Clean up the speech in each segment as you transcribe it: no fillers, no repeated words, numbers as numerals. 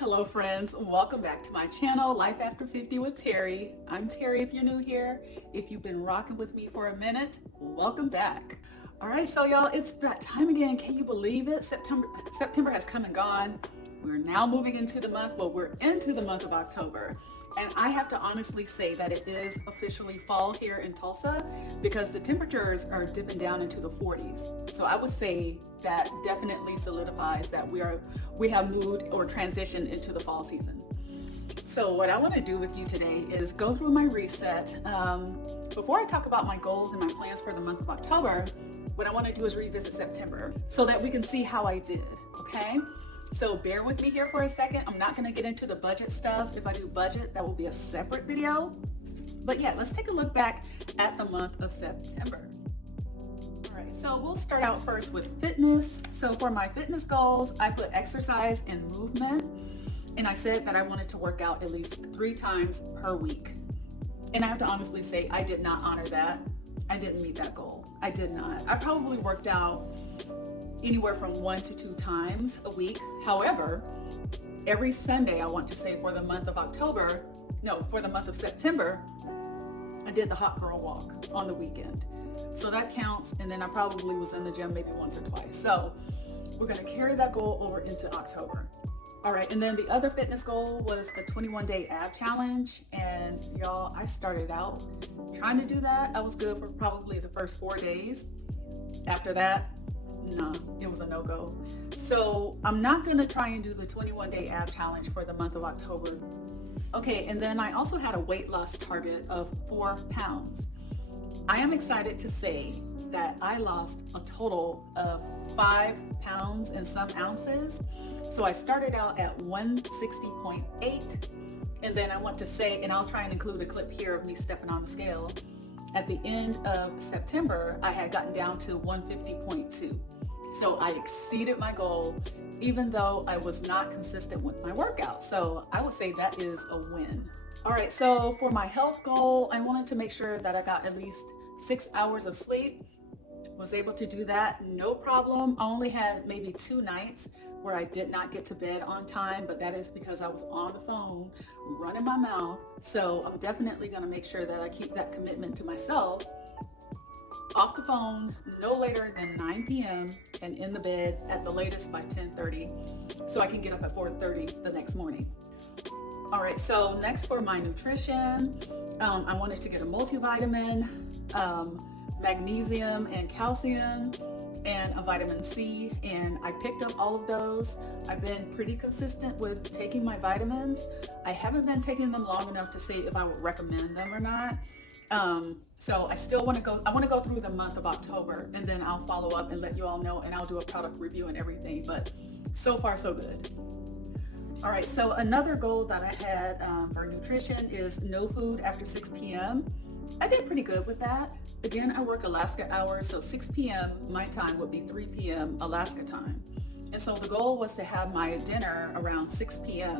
Hello friends, welcome back to my channel, Life After 50 with Terry. I'm Terry if you're new here. If you've been rocking with me for a minute, welcome back. All right, so y'all, it's that time again. Can you believe it? September has come and gone. We're now moving into the month, well, we're into the month of October. And I have to honestly say that it is officially fall here in Tulsa because the temperatures are dipping down into the 40s. So I would say that definitely solidifies that we have moved or transitioned into the fall season. So what I want to do with you today is go through my reset. Before I talk about my goals and my plans for the month of October, what I want to do is revisit September so that we can see how I did, okay? So bear with me here for a second. I'm not going to get into the budget stuff. If I do budget, that will be a separate video. But yeah, let's take a look back at the month of September. All right, so we'll start out first with fitness. So for my fitness goals, I put exercise and movement. And I said that I wanted to work out at least 3 times per week. And I have to honestly say, I did not honor that. I didn't meet that goal. I did not. I probably worked out anywhere from 1 to 2 times a week. However, every Sunday, I want to say for the month of September, I did the hot girl walk on the weekend. So that counts. And then I probably was in the gym maybe once or twice. So we're going to carry that goal over into October. All right. And then the other fitness goal was a 21-day ab challenge. And y'all, I started out trying to do that. I was good for probably the first 4 days. After that, no, it was a no-go. So I'm not going to try and do the 21-day ab challenge for the month of October. Okay, and then I also had a weight loss target of 4 pounds. I am excited to say that I lost a total of 5 pounds and some ounces. So I started out at 160.8, and then I want to say, and I'll try and include a clip here of me stepping on the scale. At the end of September, I had gotten down to 150.2. So I exceeded my goal, even though I was not consistent with my workout. So I would say that is a win. All right, so for my health goal, I wanted to make sure that I got at least 6 hours of sleep. Was able to do that, no problem. I only had maybe 2 nights where I did not get to bed on time, but that is because I was on the phone running my mouth. So I'm definitely going to make sure that I keep that commitment to myself. Off the phone no later than 9 p.m. and in the bed at the latest by 10:30 so I can get up at 4:30 the next morning. All right, so next for my nutrition, I wanted to get a multivitamin, magnesium and calcium, and a vitamin C, and I picked up all of those. I've been pretty consistent with taking my vitamins. I haven't been taking them long enough to say if I would recommend them or not. So I still want to go through the month of October, and then I'll follow up and let you all know, and I'll do a product review and everything, but so far so good. All right, so another goal that I had for nutrition is no food after 6 p.m. I did pretty good with that. Again, I work Alaska hours, so 6 p.m. my time would be 3 p.m. Alaska time. And so the goal was to have my dinner around 6 p.m.,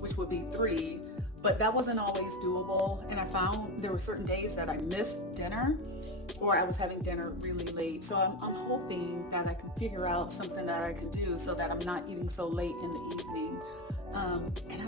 which would be 3, but that wasn't always doable. And I found there were certain days that I missed dinner or I was having dinner really late. So I'm hoping that I can figure out something that I can do so that I'm not eating so late in the evening. And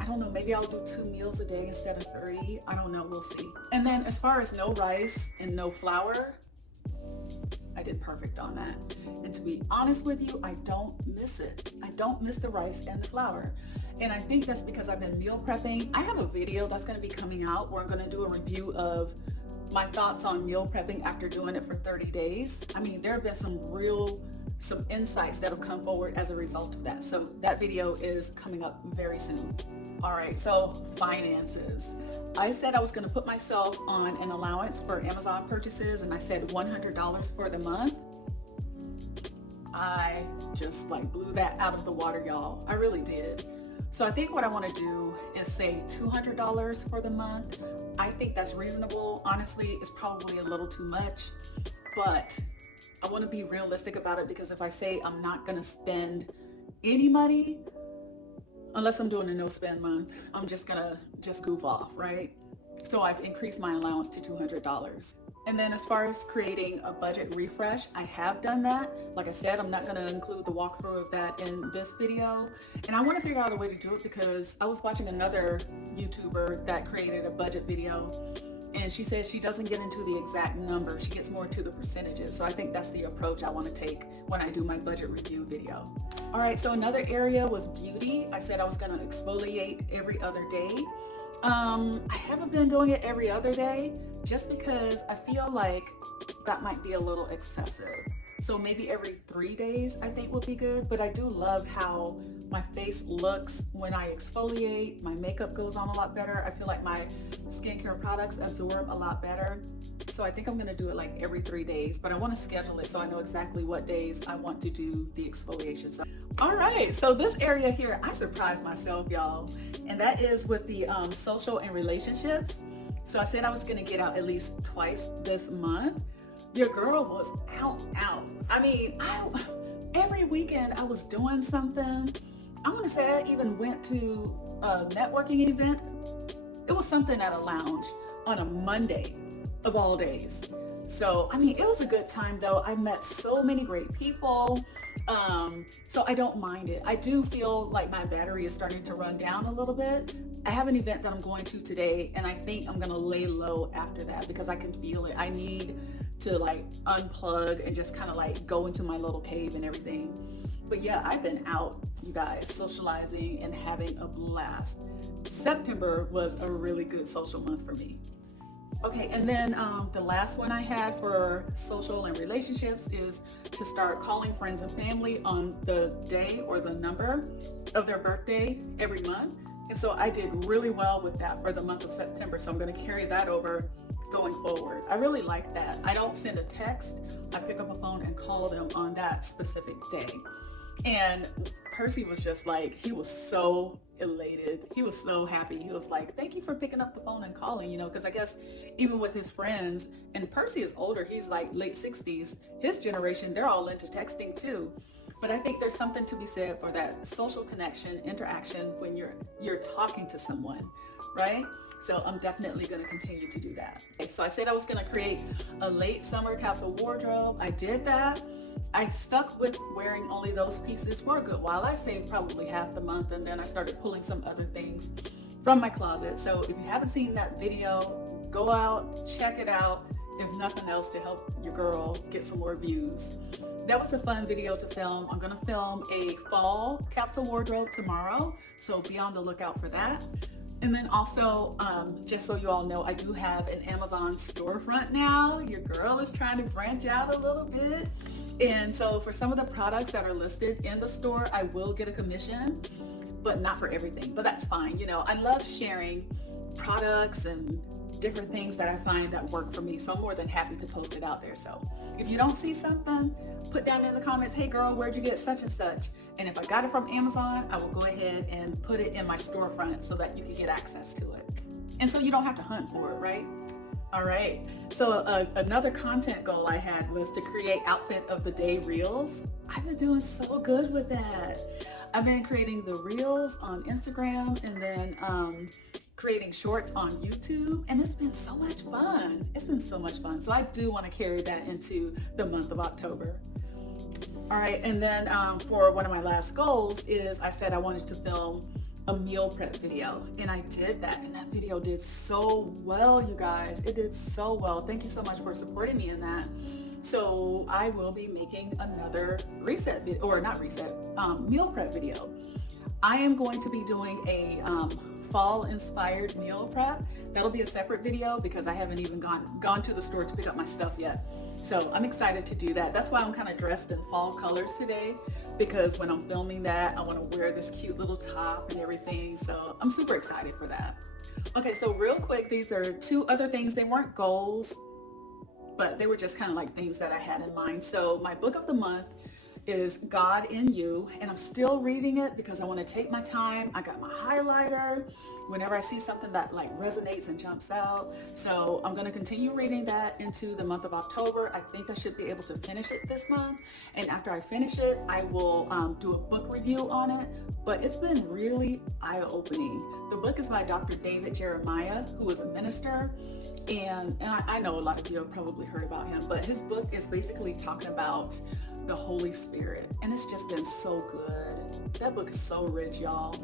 I don't know, maybe I'll do 2 meals a day instead of 3. I don't know, we'll see. And then as far as no rice and no flour, I did perfect on that. And to be honest with you, I don't miss it. I don't miss the rice and the flour. And I think that's because I've been meal prepping. I have a video that's going to be coming out where I'm going to do a review of my thoughts on meal prepping after doing it for 30 days. I mean, there have been some insights that have come forward as a result of that. So that video is coming up very soon. All right, so finances. I said I was going to put myself on an allowance for Amazon purchases, and I said $100 for the month. I just blew that out of the water, y'all. I really did. So I think what I want to do is say $200 for the month. I think that's reasonable. Honestly, it's probably a little too much, but I want to be realistic about it because if I say I'm not going to spend any money, unless I'm doing a no spend month, I'm just going to goof off, right? So I've increased my allowance to $200. And then as far as creating a budget refresh, I have done that. Like I said, I'm not going to include the walkthrough of that in this video. And I want to figure out a way to do it because I was watching another YouTuber that created a budget video, and she says she doesn't get into the exact number. She gets more into the percentages. So I think that's the approach I want to take when I do my budget review video. All right, so another area was beauty. I said I was going to exfoliate every other day. I haven't been doing it every other day just because I feel like that might be a little excessive. So maybe every 3 days I think would be good, but I do love how my face looks when I exfoliate. My makeup goes on a lot better. I feel like my skincare products absorb a lot better. So I think I'm going to do it like every 3 days, but I want to schedule it so I know exactly what days I want to do the exfoliation. So, all right, so this area here, I surprised myself, y'all, and that is with the social and relationships. So I said I was going to get out at least twice this month. Your girl was out. I mean, every weekend I was doing something. I'm going to say I even went to a networking event. It was something at a lounge on a Monday of all days. So, I mean, it was a good time though. I met so many great people. So I don't mind it. I do feel like my battery is starting to run down a little bit. I have an event that I'm going to today, and I think I'm going to lay low after that because I can feel it. I need to like unplug and just kind of like go into my little cave and everything. But yeah, I've been out, you guys, socializing and having a blast. September was a really good social month for me. Okay, and then the last one I had for social and relationships is to start calling friends and family on the day or the number of their birthday every month. And so I did really well with that for the month of September. So I'm going to carry that over going forward. I really like that. I don't send a text. I pick up a phone and call them on that specific day. And Percy was just like, he was so elated. He was so happy. He was like, thank you for picking up the phone and calling, because I guess even with his friends, and Percy is older, he's like late 60s, his generation, they're all into texting too. But I think there's something to be said for that social connection, interaction when you're talking to someone, right? So I'm definitely going to continue to do that. Okay, so I said I was going to create a late summer capsule wardrobe. I did that. I stuck with wearing only those pieces for a good while. I saved probably half the month, and then I started pulling some other things from my closet. So if you haven't seen that video, go out, check it out, if nothing else to help your girl get some more views. That was a fun video to film. I'm going to film a fall capsule wardrobe tomorrow, so be on the lookout for that. And then also, just so you all know, I do have an Amazon storefront now. Your girl is trying to branch out a little bit. And so for some of the products that are listed in the store, I will get a commission, but not for everything. But that's fine. I love sharing products and different things that I find that work for me. So I'm more than happy to post it out there. So if you don't see something, put down in the comments, hey girl, where'd you get such and such? And if I got it from Amazon, I will go ahead and put it in my storefront so that you can get access to it. And so you don't have to hunt for it, right? All right. So another content goal I had was to create outfit of the day reels. I've been doing so good with that. I've been creating the reels on Instagram and then creating shorts on YouTube, and it's been so much fun. It's been so much fun. So I do want to carry that into the month of October. All right, and then for one of my last goals is I said I wanted to film a meal prep video, and I did that, and that video did so well, you guys. It did so well. Thank you so much for supporting me in that. So I will be making another meal prep video. I am going to be doing a fall inspired meal prep. That'll be a separate video because I haven't even gone to the store to pick up my stuff yet. So I'm excited to do that. That's why I'm kind of dressed in fall colors today, because when I'm filming that, I want to wear this cute little top and everything. So I'm super excited for that. Okay, so real quick, these are two other things. They weren't goals, but they were just kind of like things that I had in mind. So my book of the month is God in You, and I'm still reading it because I want to take my time. I got my highlighter whenever I see something that like resonates and jumps out. So I'm going to continue reading that into the month of October. I think I should be able to finish it this month, and after I finish it, I will do a book review on it. But it's been really eye-opening. The book is by Dr. David Jeremiah, who is a minister, and I know a lot of you have probably heard about him, but his book is basically talking about the Holy Spirit, and it's just been so good. That book is so rich, y'all.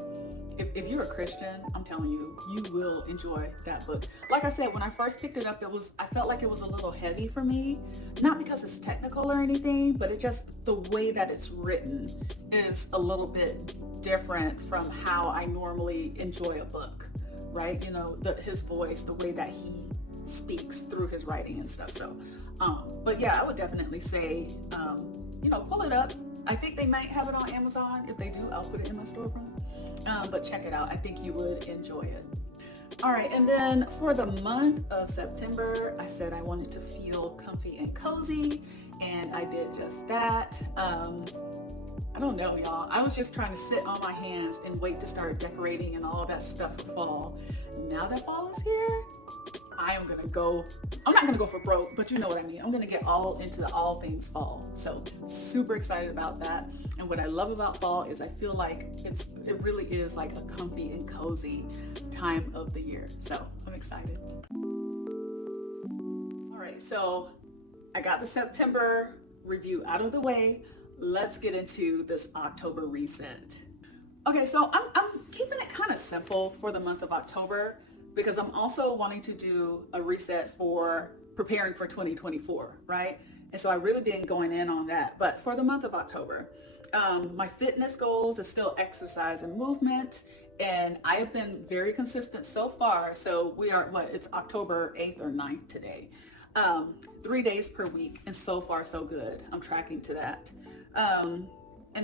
If you're a Christian, I'm telling you, you will enjoy that book. Like I said, when I first picked it up, I felt like it was a little heavy for me, not because it's technical or anything, but it just, the way that it's written is a little bit different from how I normally enjoy a book, right? You know, his voice, the way that he speaks through his writing and stuff. So, but yeah, I would definitely say, pull it up. I think they might have it on Amazon. If they do, I'll put it in my storefront. But check it out. I think you would enjoy it. All right, and then for the month of September, I said I wanted to feel comfy and cozy, and I did just that. I don't know, y'all. I was just trying to sit on my hands and wait to start decorating and all that stuff for fall. Now that fall is here, I'm not gonna go for broke, but you know what I mean. I'm gonna get all into all things fall. So super excited about that. And what I love about fall is I feel like it really is like a comfy and cozy time of the year. So I'm excited. All right, so I got the September review out of the way. Let's get into this October reset. Okay, so I'm keeping it kind of simple for the month of October, because I'm also wanting to do a reset for preparing for 2024, right? And so I've really been going in on that. But for the month of October, my fitness goals is still exercise and movement. And I have been very consistent so far. So we are, it's October 8th or 9th today. 3 days per week. And so far, so good. I'm tracking to that. And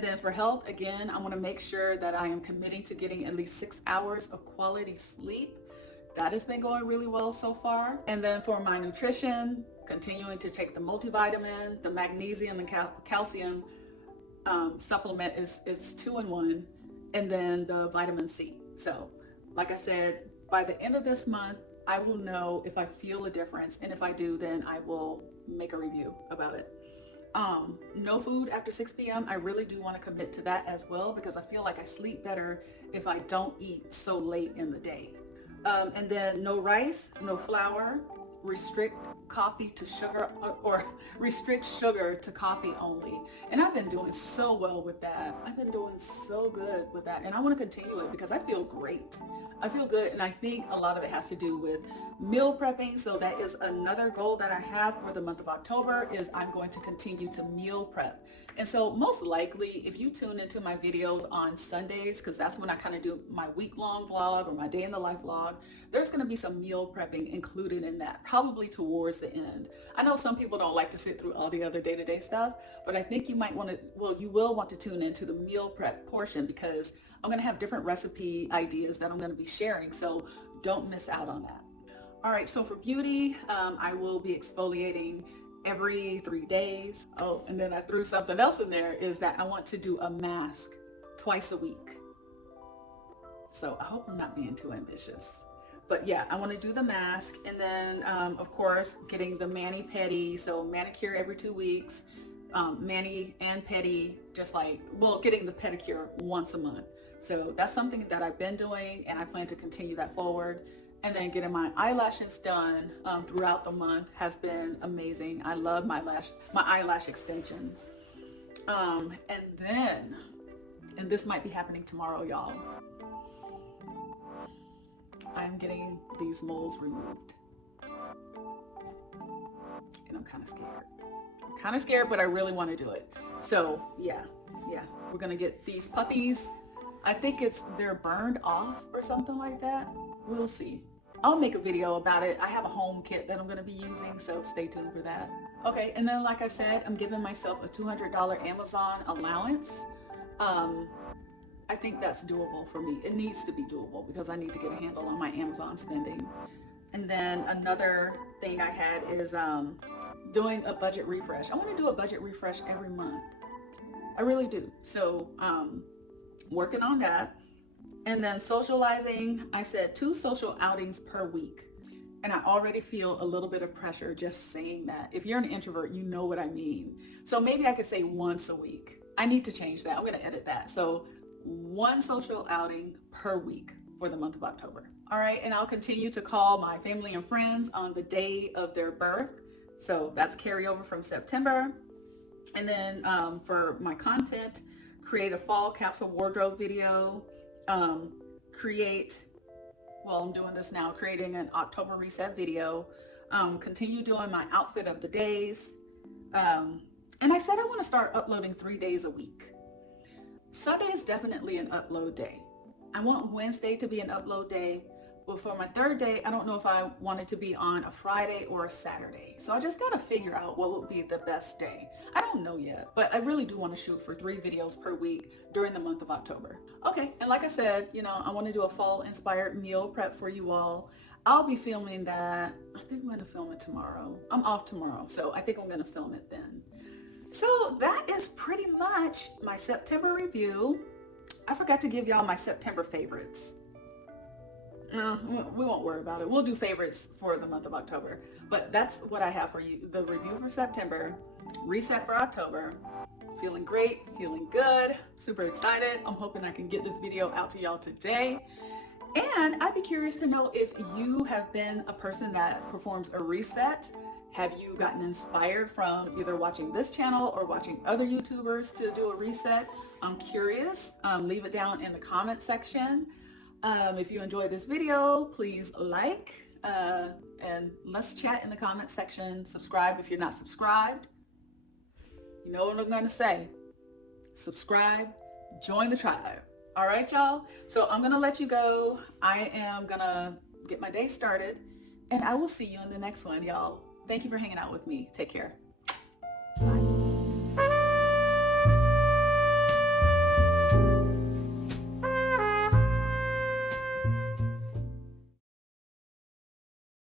then for health, again, I want to make sure that I am committing to getting at least 6 hours of quality sleep. That has been going really well so far. And then for my nutrition, continuing to take the multivitamin, the magnesium and calcium supplement is 2-in-1, and then the vitamin C. So like I said, by the end of this month, I will know if I feel a difference. And if I do, then I will make a review about it. No food after 6 p.m. I really do want to commit to that as well, because I feel like I sleep better if I don't eat so late in the day. And then no rice, no flour, restrict coffee to sugar, or restrict sugar to coffee only. And I've been doing so well with that. I've been doing so good with that. And I want to continue it because I feel great. I feel good. And I think a lot of it has to do with meal prepping. So that is another goal that I have for the month of October, is I'm going to continue to meal prep. And so most likely, if you tune into my videos on Sundays, because that's when I kind of do my week-long vlog or my day in the life vlog, there's going to be some meal prepping included in that, probably towards the end. I know some people don't like to sit through all the other day-to-day stuff, but I think you might want to, you will want to tune into the meal prep portion, because I'm going to have different recipe ideas that I'm going to be sharing. So don't miss out on that. All right, so for beauty, I will be exfoliating every 3 days. Oh, and then I threw something else in there, is that I want to do a mask twice a week. So I hope I'm not being too ambitious. But yeah, I want to do the mask. And then, of course, getting the mani-pedi. So manicure every 2 weeks, mani and pedi, getting the pedicure once a month. So that's something that I've been doing, and I plan to continue that forward. And then getting my eyelashes done throughout the month has been amazing. I love my eyelash extensions. And this might be happening tomorrow, y'all, I'm getting these moles removed. And I'm kind of scared. But I really want to do it. So yeah, we're going to get these puppies. I think they're burned off or something like that. We'll see. I'll make a video about it. I have a home kit that I'm going to be using, so stay tuned for that. Okay, and then like I said, I'm giving myself a $200 Amazon allowance. I think that's doable for me. It needs to be doable because I need to get a handle on my Amazon spending. And then another thing I had is doing a budget refresh. I want to do a budget refresh every month. I really do. So working on that. And then socializing, I said 2 social outings per week. And I already feel a little bit of pressure just saying that. If you're an introvert, you know what I mean. So maybe I could say once a week. I need to change that. I'm going to edit that. So 1 social outing per week for the month of October. All right. And I'll continue to call my family and friends on the day of their birth. So that's carryover from September. And then for my content, create a fall capsule wardrobe video, I'm doing this now, creating an October reset video, continue doing my outfit of the days. And I said I want to start uploading 3 days a week. Sunday is definitely an upload day. I want Wednesday to be an upload day. But for my 3rd day, I don't know if I want it to be on a Friday or a Saturday. So I just got to figure out what would be the best day. I don't know yet, but I really do want to shoot for 3 videos per week during the month of October. Okay, and like I said, I want to do a fall inspired meal prep for you all. I'll be filming that. I think I'm going to film it tomorrow. I'm off tomorrow, so I think I'm going to film it then. So that is pretty much my September review. I forgot to give y'all my September favorites. We won't worry about it. We'll do favorites for the month of October. But that's what I have for you. The review for September, reset for October. Feeling great, feeling good, super excited. I'm hoping I can get this video out to y'all today. And I'd be curious to know if you have been a person that performs a reset. Have you gotten inspired from either watching this channel or watching other YouTubers to do a reset? I'm curious. Leave it down in the comment section. If you enjoyed this video, please like, and let's chat in the comment section. Subscribe if you're not subscribed. You know what I'm going to say. Subscribe, join the tribe. All right, y'all. So I'm going to let you go. I am going to get my day started, and I will see you in the next one, y'all. Thank you for hanging out with me. Take care.